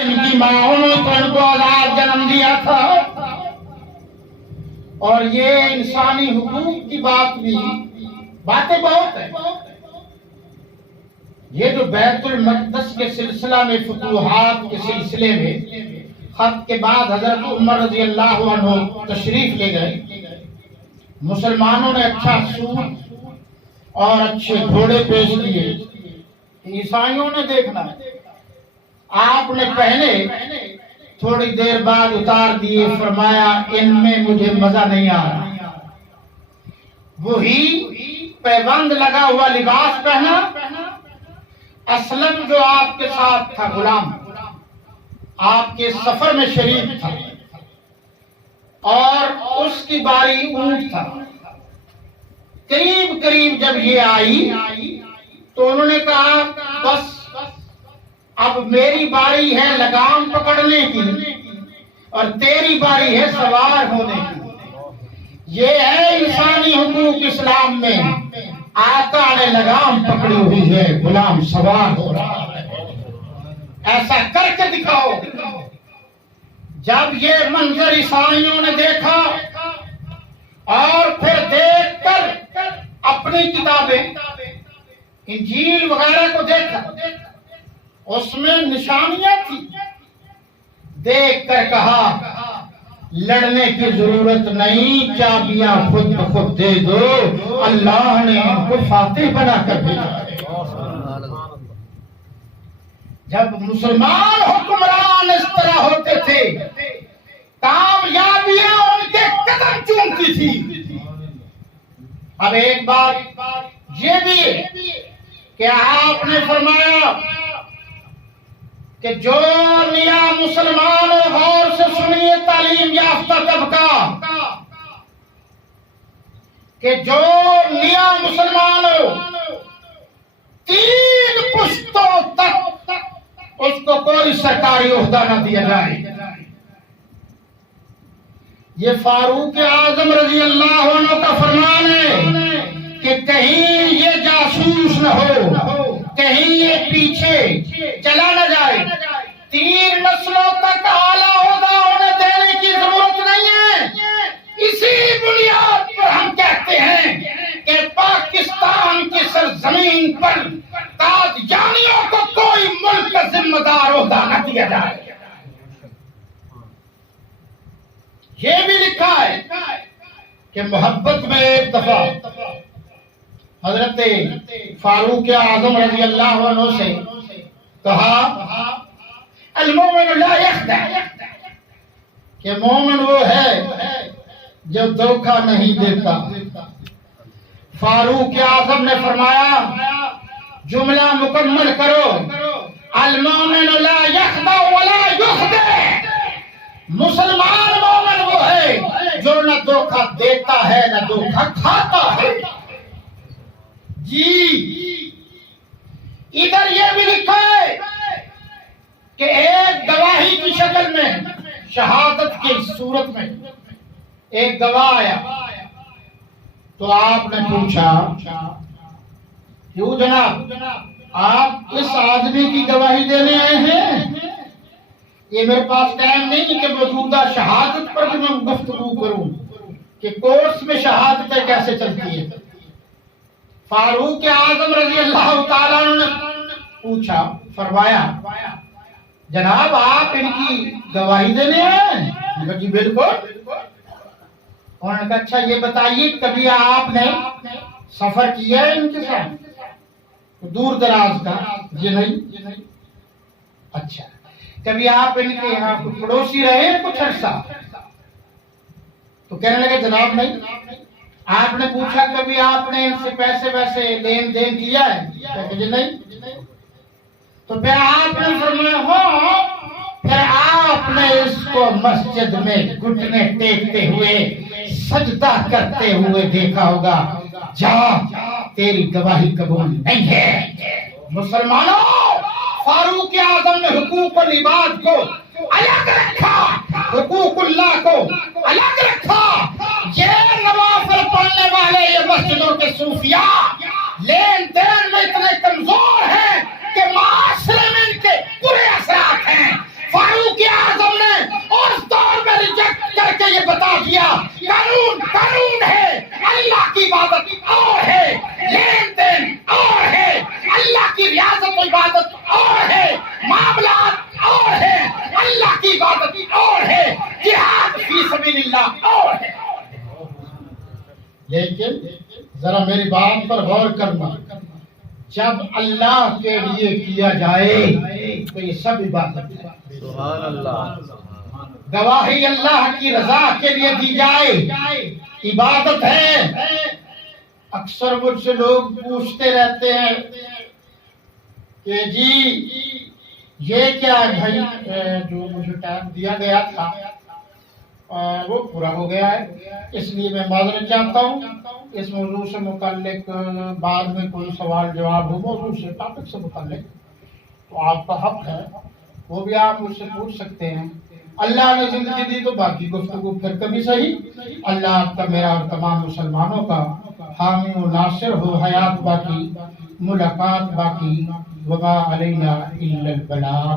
ان کی ماں نے تو ان کو آزاد جنم دیا تھا، اور یہ انسانی حقوق کی بات بھی، باتیں بہت ہیں۔ یہ جو بیت المقدس کے سلسلہ میں، فتوحات کے سلسلے میں خط کے بعد حضرت عمر رضی اللہ عنہ تشریف لے گئے، مسلمانوں نے اچھا سوٹ اور اچھے گھوڑے پیش کیے، عیسائیوں نے دیکھنا ہے، آپ نے پہنے، تھوڑی دیر بعد اتار دیے، فرمایا ان میں مجھے مزہ نہیں آ رہا۔ وہی پیبند لگا ہوا لباس پہنا، اسلم جو آپ کے ساتھ تھا، غلام آپ کے سفر میں شریک تھا، اور اس کی باری اونٹ تھا۔ قریب قریب جب یہ آئی تو انہوں نے کہا بس اب میری باری ہے لگام پکڑنے کی، اور تیری باری ہے سوار ہونے کی۔ یہ ہے انسانی حقوق اسلام میں، آقا نے لگام پکڑی ہوئی ہے، غلام سوار ہو رہا ہے، ایسا کر کے دکھاؤ۔ جب یہ منظر عیسائیوں نے دیکھا اور پھر دیکھ کر اپنی کتابیں انجیل وغیرہ کو دیکھا، اس میں نشانیاں تھی، دیکھ کر کہا لڑنے کی ضرورت نہیں، چابیاں خود بخود دے دو، اللہ نے ان کو فاتح بنا کر بھیجا ہے۔ جب مسلمان حکمران اس طرح ہوتے تھے، کامیابیاں ان کے قدم چومتی تھی۔ اب ایک بات یہ بھی ہے کہ آپ نے فرمایا کہ جو نیا مسلمان ہو، غور سے سنیے تعلیم یافتہ طبقہ، کہ جو نیا مسلمان ہو 3 پشتوں تک اس کو کوئی سرکاری عہدہ نہ دیا جائے۔ یہ فاروق اعظم رضی اللہ عنہ کا فرمان ہے کہ کہیں یہ جاسوس نہ ہو، کہیں یہ پیچھے چلا نہ جائے، 3 نسلوں تک اعلیٰ عہدہ انہیں دینے کی ضرورت نہیں ہے۔ اسی بنیاد پر ہم کہتے ہیں کہ پاکستان کی سرزمین پر قادیانیوں کو کوئی ملک کا ذمہ دار عہدہ نہ دیا جائے۔ یہ بھی لکھا ہے کہ محبت میں ایک دفعہ حضرت فاروق اعظم رضی اللہ عنہ سے کہا المومن لا یخدع، کہ مومن وہ ہے جو دھوکہ نہیں دیتا۔ فاروق اعظم نے فرمایا جملہ مکمل کرو، المومن لا یخدع ولا یخدع، مسلمان مومن وہ ہے جو نہ دھوکہ دیتا ہے نہ دھوکہ کھاتا ہے۔ جی ادھر یہ بھی لکھا ہے کہ ایک گواہی کی شکل میں، شہادت کی صورت میں ایک گواہ آیا، تو آپ نے پوچھا کیوں جناب آپ اس آدمی کی گواہی دینے آئے ہیں؟ یہ میرے پاس ٹائم نہیں کہ موجودہ شہادت پر بھی میں گفتگو کروں کہ کورس میں شہادتیں کیسے چلتی ہیں۔ فاروق اعظم رضی اللہ تعالیٰ نے پوچھا، فرمایا جناب آپ ان کی گواہی دینے آئے ہیں؟ جی بالکل۔ انہوں نے کہا اچھا یہ بتائیے کبھی آپ نے سفر کیا ہے ان کے ساتھ دور دراز کا؟ جی نہیں۔ اچھا کبھی آپ ان کے یہاں پڑوسی رہے ہیں کچھ عرصہ؟ تو کہنے لگے جناب نہیں۔ آپ نے پوچھا کبھی آپ نے ان سے پیسے ویسے لین دین کیا ہے؟ جی نہیں۔ تو پھر آپ نے فرمایا ہاں، پھر آپ نے اس کو مسجد میں گھٹنے ٹیکتے ہوئے سجدہ کرتے ہوئے دیکھا ہوگا، جا تیری گواہی قبول نہیں ہے۔ مسلمانوں، فاروق اعظم نے حقوق العباد کو الگ رکھا، حقوق اللہ کو الگ رکھا۔ یہ نوافل پڑھنے والے یہ مسجدوں کے صوفیاء لین دین میں اتنے کمزور ہیں کہ معاشرے میں ان کے برے اثرات ہیں۔ اللہ کی عبادت اور ہے، لین دین اور ہے، اللہ کی ریاضت و عبادت اور ہے، معاملات اور ہے، اللہ کی عبادت اور ہے، جہاد فی سبیل اللہ اور ہے۔ لیکن ذرا میری بات پر غور کرنا، جب اللہ کے لیے کیا جائے تو یہ سب عبادت ہے۔ سبحان اللہ۔ گواہی اللہ کی رضا کے لیے دی جائے عبادت ہے۔ اکثر مجھ سے لوگ پوچھتے رہتے ہیں کہ جی یہ کیا ہے بھائی، جو مجھے ٹائم دیا گیا تھا وہ پورا ہو گیا ہے، اس لیے میں معذرت چاہتا ہوں۔ اس موضوع سے متعلق بعد میں کوئی سوال جواب ہو موضوع سے، ٹاپک سے متعلق، تو آپ کا حق ہے، وہ بھی آپ مجھ سے پوچھ سکتے ہیں۔ اللہ نے زندگی دی تو باقی گفتگو پھر کبھی صحیح۔ اللہ آپ کا، میرا اور تمام مسلمانوں کا حامی و ناصر ہو۔ حیات باقی، ملاقات باقی، وما علینا الا البلاغ۔